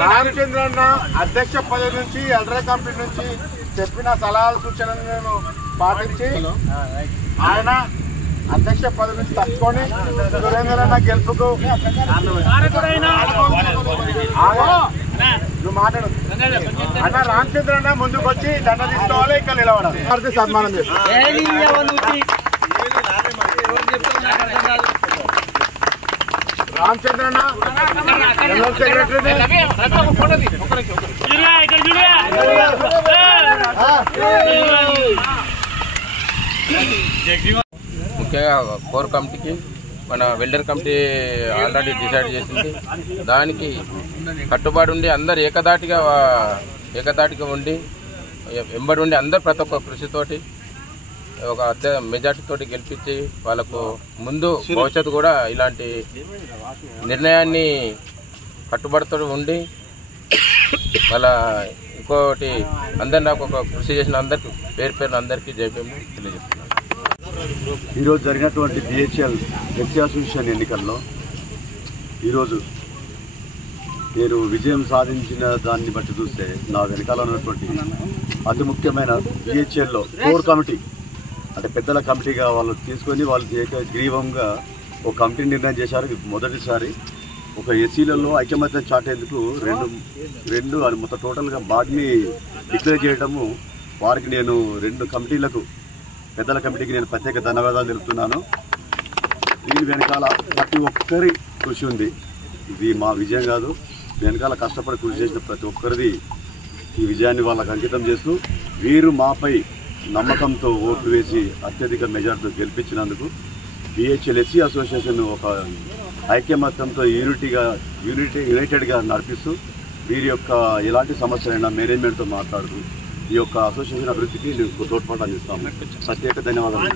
రామచంద్రన్న అధ్యక్ష పదవి నుంచి ఎల్డర్ కమిటీ నుంచి చెప్పిన సలహాలు సూచనలు నేను పాటించి ఆయన అధ్యక్ష పదవి నుంచి తప్పుకొని సురేంద్రన్న గెలుపుకు నువ్వు మాట్లాడు అన్న. రామచంద్రన్న ముందుకు వచ్చి దండ తీసుకోవాలి, ఇక్కడ నిలబడాలి, సన్మానం చేస్తాను. రామచంద్రన్న జనరల్ సెక్రటరీ ముఖ్యంగా కోర్ కమిటీకి మన వెల్డర్ కమిటీ ఆల్రెడీ డిసైడ్ చేసింది. దానికి కట్టుబడి ఉండి అందరు ఏకదాటిగా ఉండి వెంబడి ఉండి అందరు ప్రతి ఒక్క కృషితోటి ఒక మెజార్టీతోటి గెలిపించి వాళ్ళకు ముందు భవిష్యత్తు కూడా ఇలాంటి నిర్ణయాన్ని కట్టుబడితో ఉండి వాళ్ళ ఇంకోటి అందరు నాకు ఒక కృషి చేసిన అందరికి పేరు అందరికీ జైపేము తెలియజేస్తున్నాను. ఈరోజు జరిగినటువంటి బిహెచ్ఎల్ ఎస్సీ అసోసియేషన్ ఎన్నికల్లో ఈరోజు నేను విజయం సాధించిన దాన్ని బట్టి చూస్తే నా వెనకాల ఉన్నటువంటి అతి ముఖ్యమైన బిహెచ్ఎల్లో కోర్ కమిటీ అంటే పెద్దల కమిటీగా వాళ్ళు తీసుకొని వాళ్ళు ఏకగ్రీవంగా ఒక కమిటీ నిర్ణయం చేశారు. మొదటిసారి ఒక ఎస్సీలలో ఐకమత్యం చాటేందుకు రెండు అది మొత్తం టోటల్గా బాడీని డిక్లేర్ చేయడము వారికి నేను 2 కమిటీలకు పెద్దల కమిటీకి నేను ప్రత్యేక ధన్యవాదాలు తెలుపుతున్నాను. దీని వెనకాల ప్రతి ఒక్కరి కృషి ఉంది. ఇది మా విజయం కాదు, వెనకాల కష్టపడి కృషి చేసిన ప్రతి ఒక్కరిది ఈ విజయాన్ని వాళ్ళకు అంకితం చేస్తూ వీరు మాపై నమ్మకంతో ఓట్లు వేసి అత్యధిక మెజార్టీతో గెలిపించినందుకు బిహెచ్ఎల్ ఎస్సీ అసోసియేషన్ ఒక ఐక్యమత్యంతో యునైటెడ్గా నడిపిస్తూ వీరి యొక్క ఎలాంటి సమస్యలైనా మేనేజ్మెంట్తో మాట్లాడుతూ ఈ యొక్క అసోసియేషన్ అభివృద్ధికి తోడ్పాటు అందిస్తాము. ప్రత్యేక ధన్యవాదాలు.